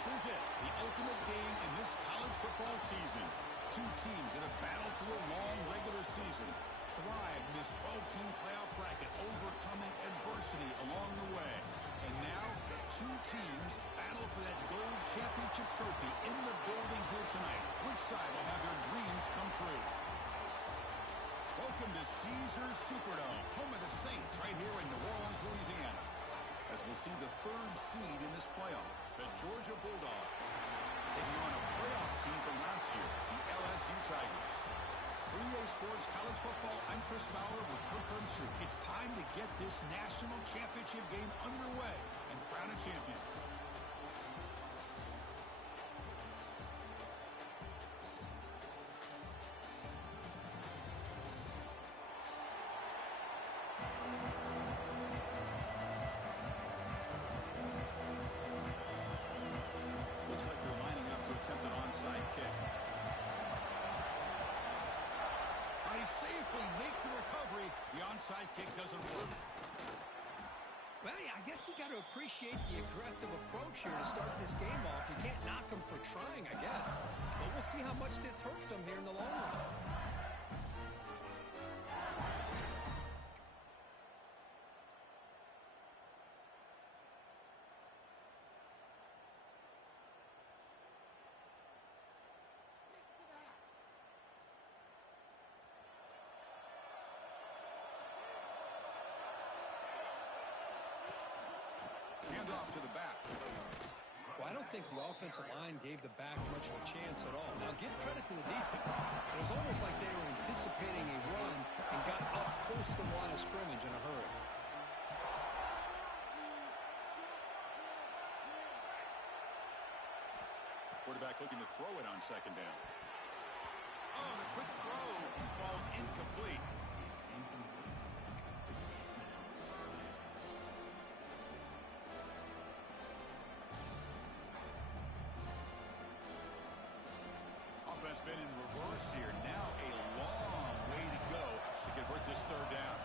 This is it, the ultimate game in this college football season. Two teams that have battled through a long regular season, thrived in this 12-team playoff bracket, overcoming adversity along the way. And now, two teams battle for that gold championship trophy in the building here tonight. Which side will have their dreams come true? Welcome to Caesars Superdome, home of the Saints, right here in New Orleans, Louisiana. As we'll see the third seed in this playoff, the Georgia Bulldogs, taking on a playoff team from last year, the LSU Tigers. For EA Sports College Football, I'm Chris Fowler with Kirk Herbstreit. It's time to get this national championship game underway and crown a champion. Looks like they're lining up to attempt an onside kick. They safely make the recovery. The onside kick doesn't work. Well, yeah, I guess you got to appreciate the aggressive approach here to start this game off. You can't knock them for trying, I guess. But we'll see how much this hurts them here in the long run. Handoff to the back. Well, I don't think the offensive line gave the back much of a chance at all. Now, give credit to the defense. It was almost like they were anticipating a run and got up close to the line of scrimmage in a hurry. Quarterback looking to throw it on second down. Oh, the quick throw falls incomplete. Offense been in reverse here. Now a long way to go to convert this third down.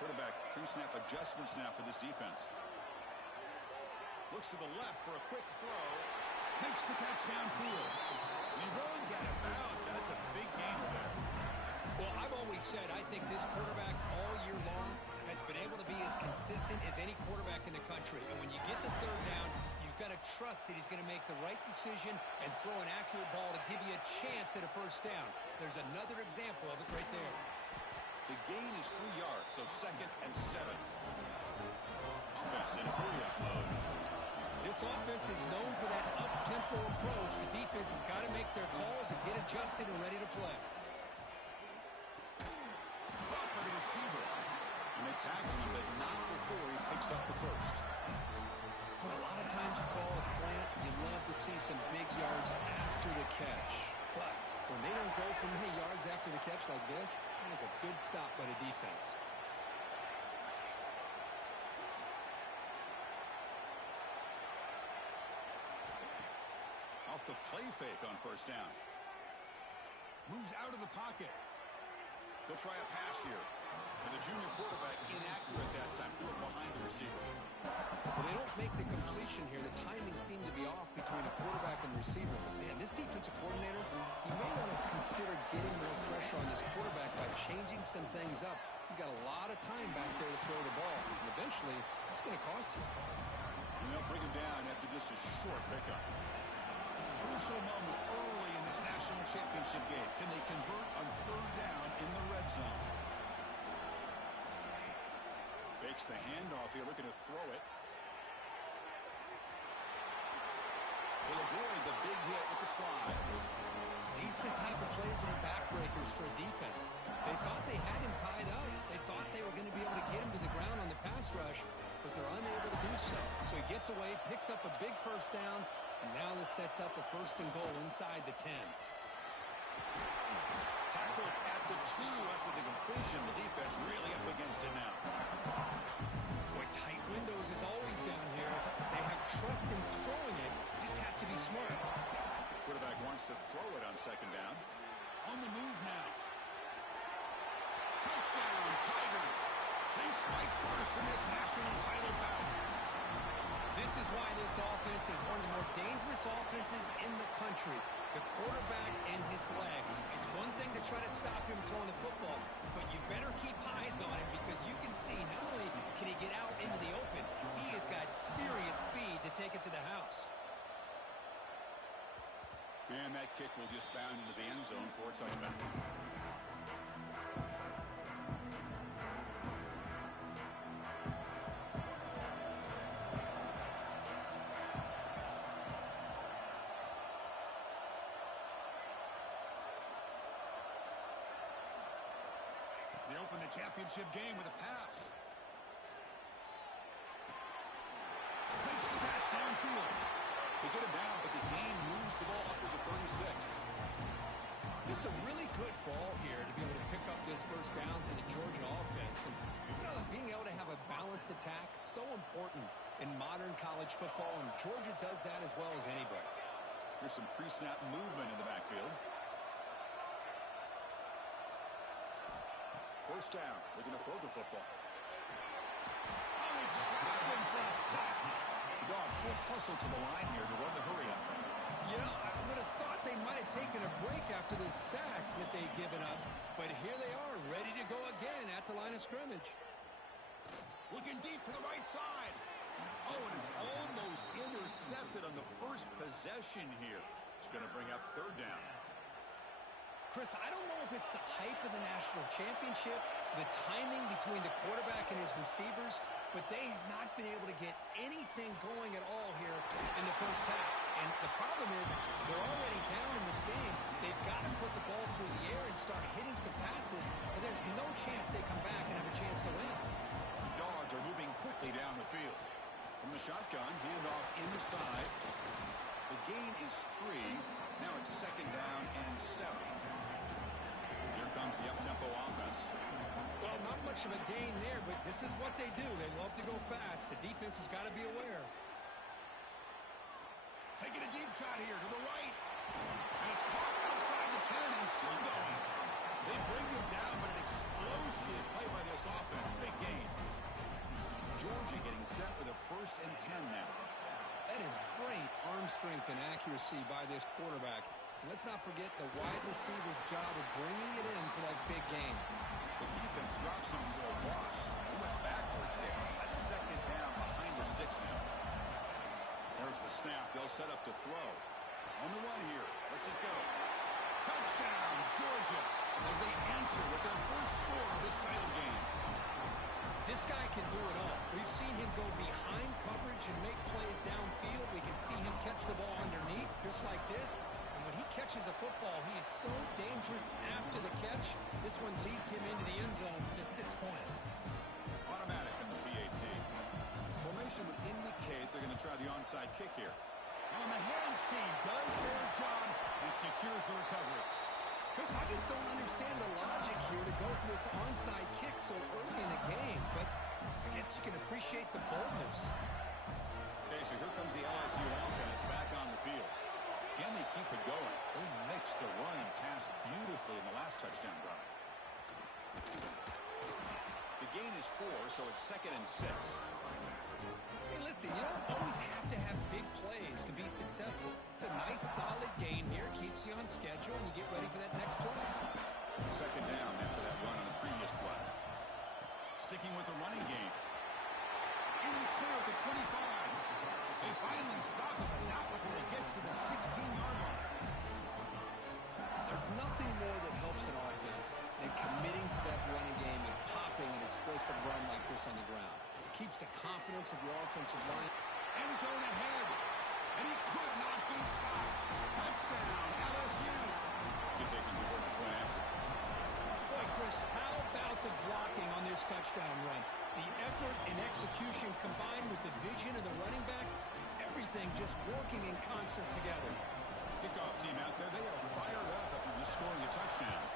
Quarterback pre-snap adjustments now for this defense. Looks to the left for a quick throw. Makes the catch downfield. And he runs out of bounds. That's a big gainer there. Well, I've always said I think this quarterback all year long has been able to be as consistent as any quarterback in the country. And when you get the third down, you've got to trust that he's going to make the right decision and throw an accurate ball to give you a chance at a first down. There's another example of it right there. The gain is 3 yards, so 2nd and 7. Offense in hurry-up mode. This offense is known for that up-tempo approach. The defense has got to make their calls and get adjusted and ready to play. Caught by the receiver. And they tackle him, but not before he picks up the first. Well, a lot of times you call a slant, you love to see some big yards after the catch. But when they don't go for many yards after the catch like this, that is a good stop by the defense. Off the play fake on first down. Moves out of the pocket. They'll try a pass here. And the junior quarterback inaccurate that time. Threw it behind the receiver. Well, they don't make the completion here. The timing seemed to be off between a quarterback and receiver. But man, this defensive coordinator, he may want to consider getting more pressure on this quarterback by changing some things up. He's got a lot of time back there to throw the ball. And eventually, that's going to cost you. And they'll bring him down after just a short pickup. Crucial moment early in this national championship game. Can they convert on third down in the red zone? Fakes the handoff here, looking to throw it. Will avoid the big hit with the slide. These are the type of plays that are backbreakers for a defense. They thought they had him tied up. They thought they were going to be able to get him to the ground on the pass rush, but they're unable to do so. So he gets away, picks up a big first down, and now this sets up a 1st and goal inside the 10. Tackled at the 2 after the completion. The defense really up against it now. Boy, tight windows as always down here. They have trust in throwing it. You just have to be smart. Quarterback wants to throw it on second down. On the move now. Touchdown, Tigers. They strike first in this national title bout. This is why this offense is one of the more dangerous offenses in the country. The quarterback and his legs. It's one thing to try to stop him throwing the football, but you better keep eyes on him because you can see not only can he get out into the open, he has got serious speed to take it to the house. And that kick will just bound into the end zone for a touchback. They open the championship game with a pass. Makes the catch downfield. They get him down, but the gain moves the ball up to the 36. Just a really good ball here to be able to pick up this first down for the Georgia offense. And being able to have a balanced attack, so important in modern college football, and Georgia does that as well as anybody. Here's some pre-snap movement in the backfield. First down. They're going to throw the football. Oh, they trapped him for a sack. The Dogs will hustle to the line here to run the hurry up. You know, I would have thought they might have taken a break after this sack that they've given up. But here they are, ready to go again at the line of scrimmage. Looking deep for the right side. Oh, and it's almost intercepted on the first possession here. It's going to bring up third down. Chris, I don't know if it's the hype of the national championship, the timing between the quarterback and his receivers, but they have not been able to get anything going at all here in the first half. And the problem is they're already down in this game. They've got to put the ball through the air and start hitting some passes, and there's no chance they come back and have a chance to win. The Dogs are moving quickly down the field. From the shotgun, handoff inside. The gain is 3. Now it's second down and 7. Here comes the up-tempo offense. Well, not much of a gain there, but this is what they do. They love to go fast. The defense has got to be aware. Taking a deep shot here to the right. And it's caught outside the 10 and still going. They bring him down, but an explosive play by this offense. Big gain. Georgia getting set with a 1st and 10 now. That is great arm strength and accuracy by this quarterback. Let's not forget the wide receiver's job of bringing it in for that big game. The defense drops him into a rush. He went backwards there. A second down behind the sticks now. There's the snap. They'll set up to throw. On the run here. Let's it go. Touchdown, Georgia, as they answer with their first score of this title game. This guy can do it all. We've seen him go behind coverage and make plays downfield. We can see him catch the ball underneath, just like this. And when he catches a football, he is so dangerous after the catch. This one leads him into the end zone for the 6 points. Automatic in the PAT. Formation would indicate they're going to try the onside kick here. And the hands team does their job and secures the recovery. Chris, I just don't understand the logic here to go for this onside kick so early in the game, but I guess you can appreciate the boldness. Okay, so here comes the LSU offense back on the field. Can they keep it going? They mixed the run and pass beautifully in the last touchdown drive. The gain is 4, so it's 2nd and 6. Hey, listen, you don't always have to have big plays to be successful. It's a nice, solid gain here. Keeps you on schedule, and you get ready for that next play. Second down after that run on the previous play. Sticking with the running game. In the clear at the 25. They finally stop him, but not before he gets to the 16-yard line. There's nothing more that helps an offense than committing to that running game and popping an explosive run like this on the ground. Keeps the confidence of your offensive line. End zone ahead. And he could not be stopped. Touchdown, LSU. See if they can convert the point after. Boy, Chris, how about the blocking on this touchdown run? The effort and execution combined with the vision of the running back, everything just working in concert together. Kickoff team out there, they are fired up after just scoring a touchdown.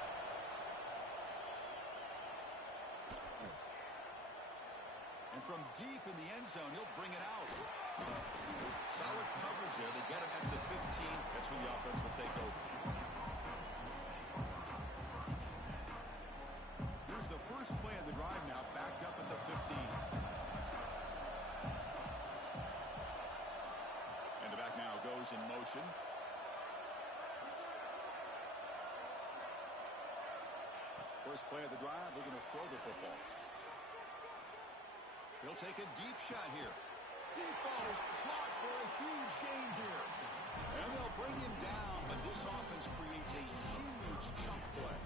And from deep in the end zone, he'll bring it out. Solid coverage there. They get him at the 15. That's when the offense will take over. Here's the first play of the drive now, backed up at the motion. First play of the drive, they're going to throw the football. He'll take a deep shot here. Deep ball is caught for a huge gain here. And they'll bring him down, but this offense creates a huge chunk play.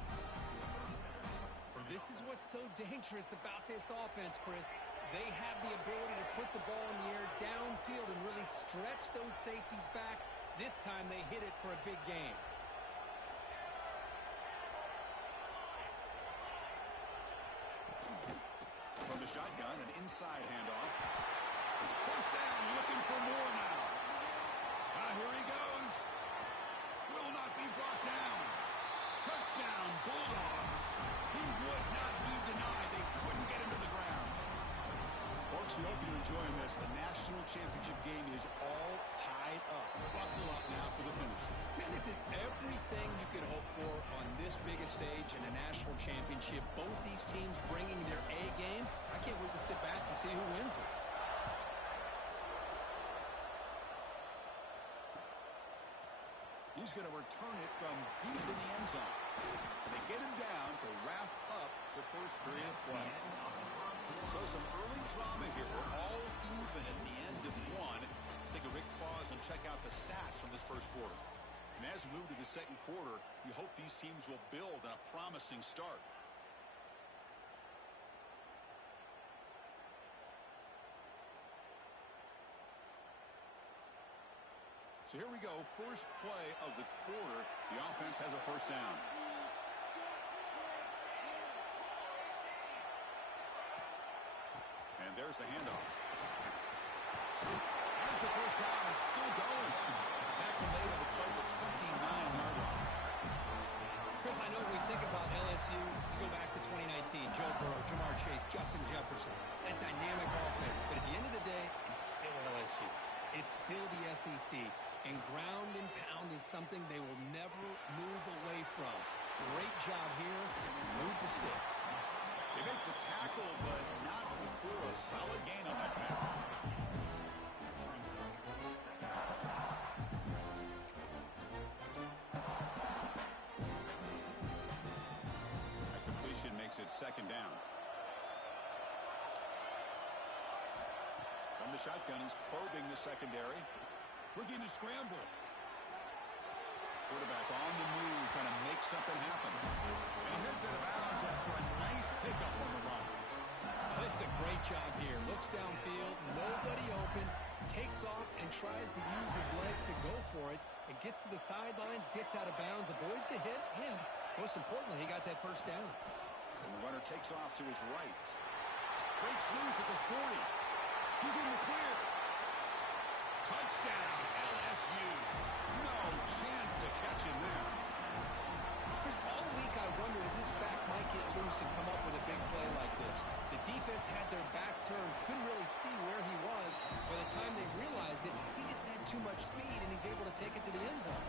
This is what's so dangerous about this offense, Chris. They have the ability to put the ball in the air downfield and really stretch those safeties back. This time they hit it for a big gain. From the shotgun, an inside handoff. First down, looking for more now. Here he goes. Will not be brought down. Touchdown, Bulldogs. He would not be denied. They couldn't get him to the ground. Folks, we hope you're enjoying this. The national championship game is all tied up. Buckle up now for the finish. Man, this is everything you could hope for on this biggest stage in a national championship. Both these teams bringing their A game. I can't wait to sit back and see who wins it. He's going to return it from deep in the end zone. And they get him down to wrap up the first period of play. So some early drama here. We're all even at the end of one. Let's take a quick pause and check out the stats from this first quarter. And as we move to the second quarter, we hope these teams will build on a promising start. So here we go, first play of the quarter. The offense has a first down. And there's the handoff. As the first down is still going. Tackle made of the play the 29-yard line. Chris, I know when we think about LSU, you go back to 2019, Joe Burrow, Jamar Chase, Justin Jefferson, that dynamic offense. But at the end of the day, it's still LSU. It's still the SEC. And ground and pound is something they will never move away from. Great job here. Move the sticks. They make the tackle, but not before a solid gain on that pass. That completion makes it second down. From the shotgun, he's probing the secondary. Looking to scramble. Quarterback on the move, trying to make something happen. And he heads out of bounds after a nice pickup on the run. This is a great job here. Looks downfield, nobody open, takes off and tries to use his legs to go for it. And gets to the sidelines, gets out of bounds, avoids the hit, and most importantly, he got that first down. And the runner takes off to his right. Breaks loose at the 40. He's in the clear. Touchdown, LSU. No chance to catch him there. Chris, all week I wondered if this back might get loose and come up with a big play like this. The defense had their back turned, couldn't really see where he was. By the time they realized it, he just had too much speed, and he's able to take it to the end zone.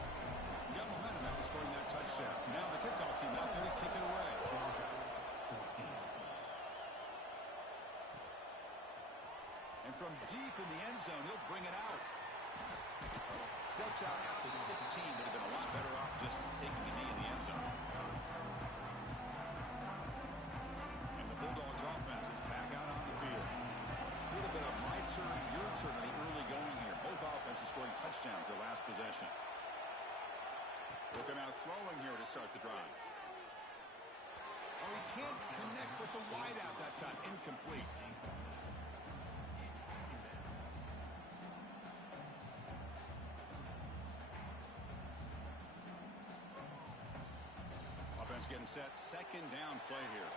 Got momentum after scoring that touchdown. Now the kickoff team out there to kick it away. And from deep in the end zone, he'll bring it out. Steps out at the 16, but have been a lot better off just taking a knee in the end zone. And the Bulldogs offense is back out on the field. A little bit of my turn, your turn in the early going here. Both offenses scoring touchdowns their last possession. We'll come out throwing here to start the drive. Oh, he can't connect with the wideout that time. Incomplete. Offense getting set. Second down play here.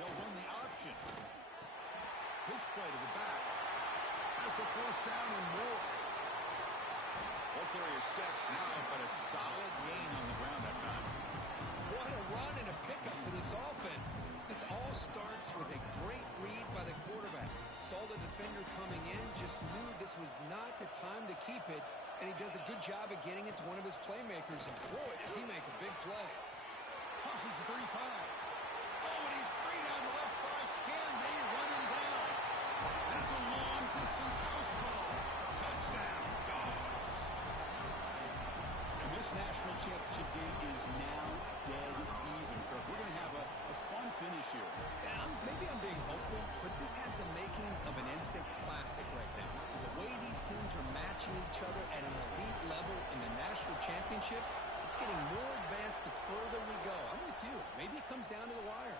They'll run the option. Pitch play to the back. Has the first down and more. Both area steps now, but a solid gain on the ground that time. What a run and a pickup for this offense. This all starts with a great read by the quarterback. Saw the defender coming in, just knew this was not the time to keep it, and he does a good job of getting it to one of his playmakers. And boy, does he make a big play. Crosses the 35. Oh, and he's free down the left side. Can Touchdown, Dogs. And this national championship game is now dead even, Kirk. We're going to have a fun finish here. Yeah, maybe I'm being hopeful, but this has the makings of an instant classic right now. The way these teams are matching each other at an elite level in the national championship, it's getting more advanced the further we go. I'm with you. Maybe it comes down to the wire.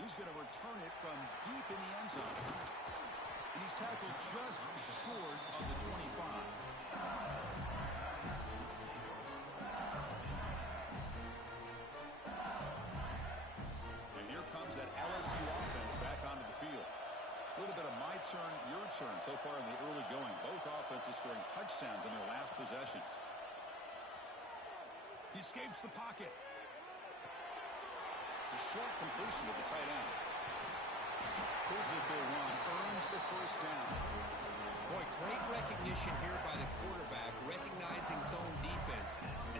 He's going to return it from deep in the end zone. And he's tackled just short of the 25. Comes that LSU offense back onto the field. A little bit of my turn, your turn so far in the early going. Both offenses scoring touchdowns in their last possessions. He escapes the pocket. The short completion to the tight end. Physical run earns the first down. Boy, great recognition here by the quarterback, recognizing zone defense.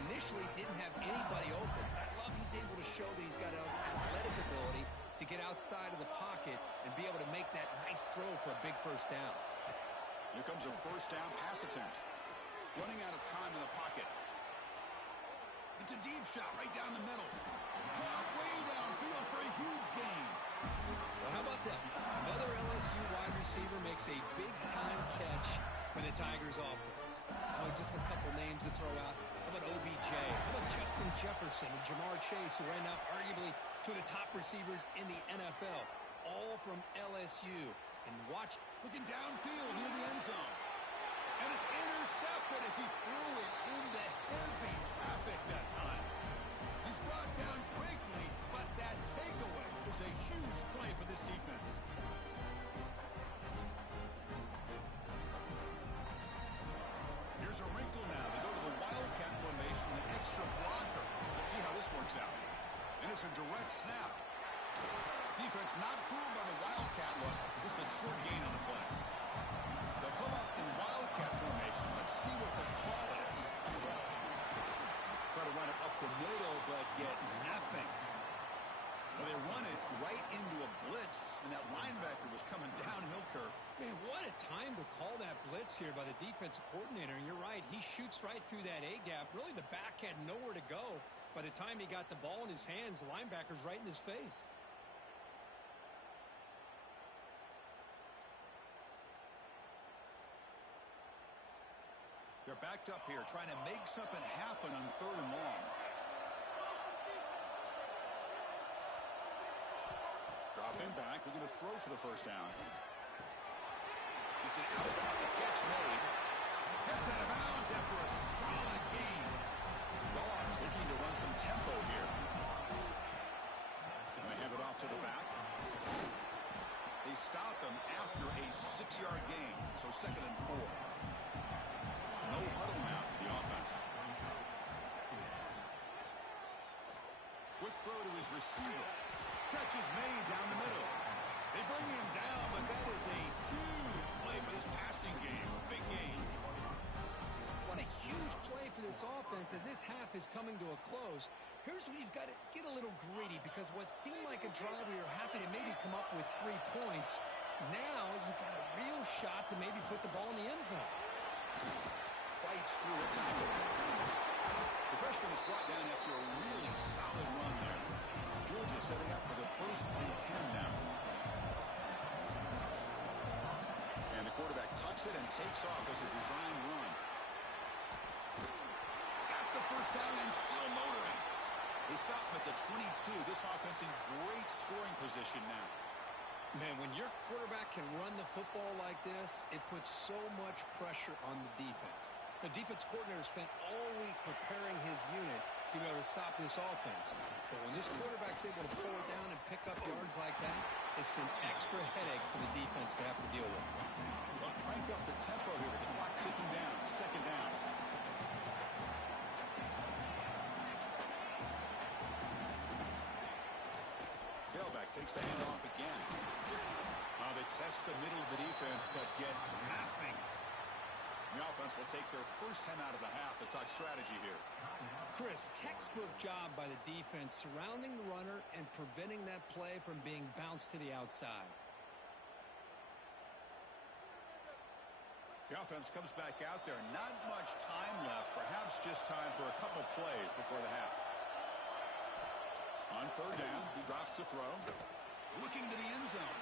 Initially didn't have anybody open, but I love he's able to show that he's got enough athletic ability to get outside of the pocket and be able to make that nice throw for a big first down. Here comes a first down pass attempt. Running out of time in the pocket. It's a deep shot right down the middle. Caught way downfield for a huge gain. Well, how about that? Another LSU wide receiver makes a big-time catch for the Tigers offense. Oh, just a couple names to throw out. How about OBJ? How about Justin Jefferson and Jamar Chase, who right now arguably two of the top receivers in the NFL, all from LSU. And watch. Looking downfield near the end zone. And it's intercepted as he threw it into heavy traffic that time. He's brought down quickly, but that takeaway is a huge play for this defense. Here's a wrinkle now. They go to the Wildcat formation with an extra blocker. Let's see how this works out. And it's a direct snap. Defense not fooled by the Wildcat look. Just a short gain on the play. They'll come up in Wildcat formation. Let's see what the call is. Try to run it up the middle, but get nothing. Well, they run it right into a blitz, and that linebacker was coming downhill, Kirk. Man, what a time to call that blitz here by the defensive coordinator. And you're right, he shoots right through that A-gap. Really, the back had nowhere to go. By the time he got the ball in his hands, the linebacker's right in his face. They're backed up here, trying to make something happen on 3rd and long. Dropping back, looking to throw for the first down. It's an out-of-pocket catch made. Gets out of bounds after a solid gain. Dogs looking to run some tempo here. And they hand it off to the back. They stop him after a 6-yard gain, so 2nd and 4. No huddle now for the offense. Quick throw to his receiver. Catch is made down the middle. They bring him down, but that is a huge play for this passing game. Big game. What a huge play for this offense as this half is coming to a close. Here's where you've got to get a little greedy, because what seemed like a drive where you're happy to maybe come up with 3 points, now you've got a real shot to maybe put the ball in the end zone. Fights through a tackle. The freshman is brought down after a really solid run there. Georgia setting up for the 1st and 10 now. And the quarterback tucks it and takes off as a design run. Got the first down and still motoring. They stop him at the 22. This offense in great scoring position now. Man, when your quarterback can run the football like this, it puts so much pressure on the defense. The defense coordinator spent all week preparing his unit to be able to stop this offense. But when this quarterback's able to pull it down and pick up yards like that, it's an extra headache for the defense to have to deal with. Well, crank up the tempo here with the clock ticking down. 2nd down. Tailback takes the handoff again. They test the middle of the defense, but get nothing. The offense will take their first 10 out of the half. They talk strategy here. Chris, textbook job by the defense surrounding the runner and preventing that play from being bounced to the outside. The offense comes back out there. Not much time left. Perhaps just time for a couple plays before the half. On third down, he drops to throw. Looking to the end zone.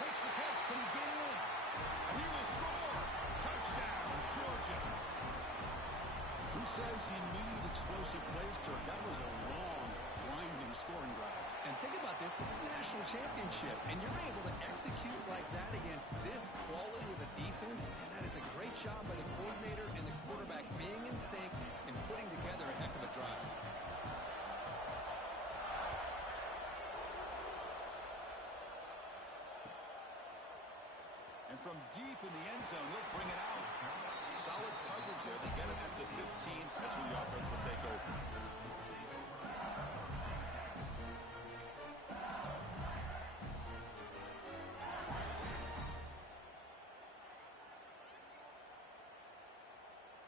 Makes the catch. Can he get in? And he will score. Touchdown, Georgia. Who says you need explosive plays, Kirk? That was a long, blinding scoring drive. And think about this. This is a national championship, and you're able to execute like that against this quality of a defense, and that is a great job by the coordinator and the quarterback being in sync and putting together a heck of a drive. And from deep in the end zone, he'll bring it out. Solid coverage there. They get it at the 15. That's where the offense will take over.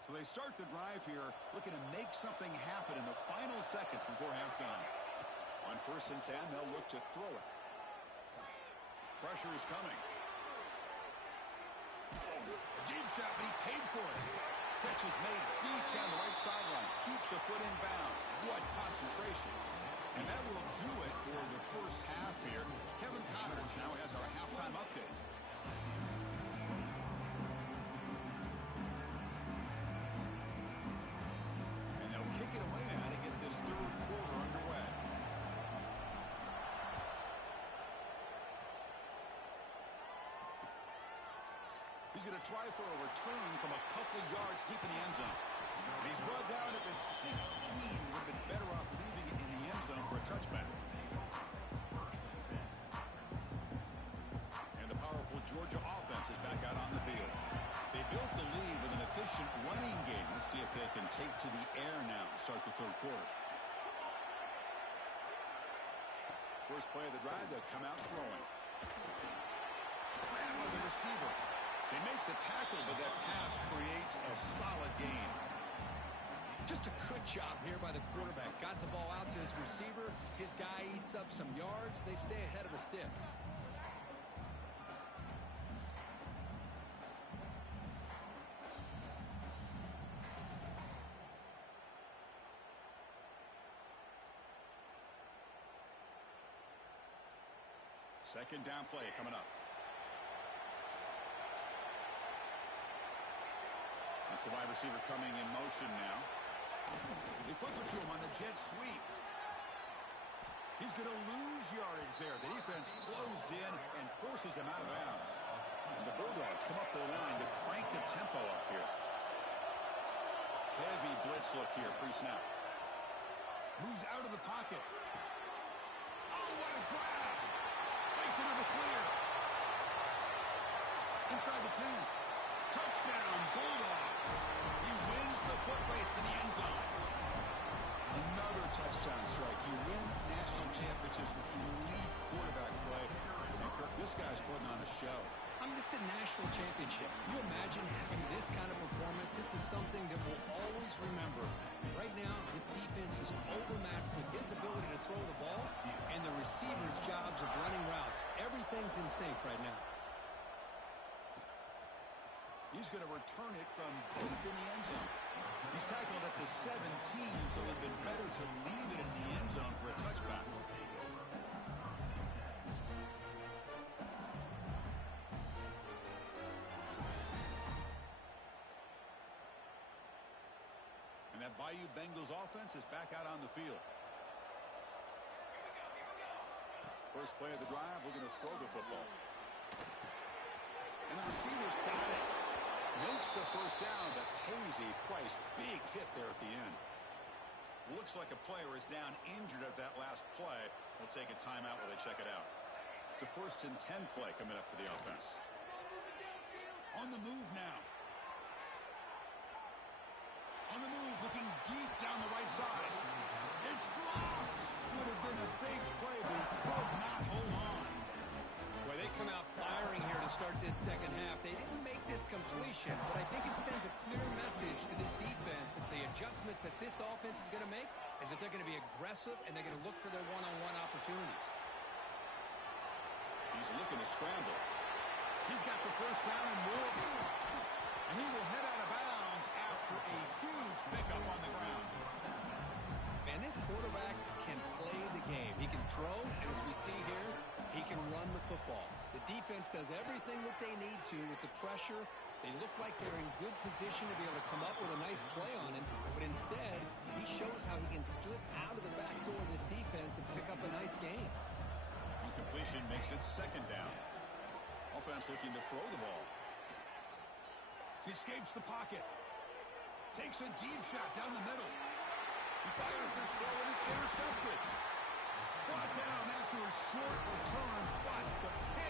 So they start the drive here, looking to make something happen in the final seconds before halftime. On 1st and 10, they'll look to throw it. Pressure is coming. A deep shot, but he paid for it. Catch is made deep down the right sideline. Keeps a foot in bounds. What concentration. And that will do it for the first half here. Kevin Connors now has our halftime update. And they'll kick it away now to get this third quarter underway. He's going to try for a return from a couple of yards deep in the end zone. And he's brought down at the 16. Would have been better off leaving it in the end zone for a touchback. And the powerful Georgia offense is back out on the field. They built the lead with an efficient running game. Let's see if they can take to the air now to start the third quarter. First play of the drive, they'll come out throwing. Ran with the receiver. They make the tackle, but that pass creates a solid gain. Just a good job here by the quarterback. Got the ball out to his receiver. His guy eats up some yards. They stay ahead of the sticks. Second down play coming up. That's the wide receiver coming in motion now. They flip it to him on the jet sweep. He's going to lose yardage there. The defense closed in and forces him out of bounds. And the Bulldogs come up to the line to crank the tempo up here. Heavy blitz look here, pre-snap. Moves out of the pocket. Oh, what a grab! Makes it to the clear. Inside the 10. Touchdown, Bulldogs. He wins the foot race to the end zone. Another touchdown strike. You win national championships with elite quarterback play. And Kirk, this guy's putting on a show. I mean, this is a national championship. Can you imagine having this kind of performance? This is something that we'll always remember. Right now, this defense is overmatched with his ability to throw the ball and the receiver's jobs of running routes. Everything's in sync right now. He's going to return it from deep in the end zone. He's tackled at the 17, so it would have been better to leave it in the end zone for a touchback. And that Bayou Bengals offense is back out on the field. First play of the drive, we're going to throw the football. And the receiver's got it. Makes the first down, but pays a price. Big hit there at the end. Looks like a player is down injured at that last play. We'll take a timeout while they check it out. It's a 1st and 10 play coming up for the offense. On the move now. On the move, looking deep down the right side. It's dropped. Would have been a big play, but he could not hold on. Well, they come out firing here to start this second half. They didn't make this completion, but I think it sends a clear message to this defense that the adjustments that this offense is going to make is that they're going to be aggressive and they're going to look for their one-on-one opportunities. He's looking to scramble. He He's got the first down and more. And he will head out of bounds after a huge pickup on the ground. And this quarterback can play the game. He can throw, and as we see here, he can run the football. The defense does everything that they need to with the pressure. They look like they're in good position to be able to come up with a nice play on him, but instead, he shows how he can slip out of the back door of this defense and pick up a nice gain. Incompletion makes it second down. Offense looking to throw the ball. He escapes the pocket. Takes a deep shot down the middle. He fires this throw and it's intercepted. Brought down after a short return, but the pick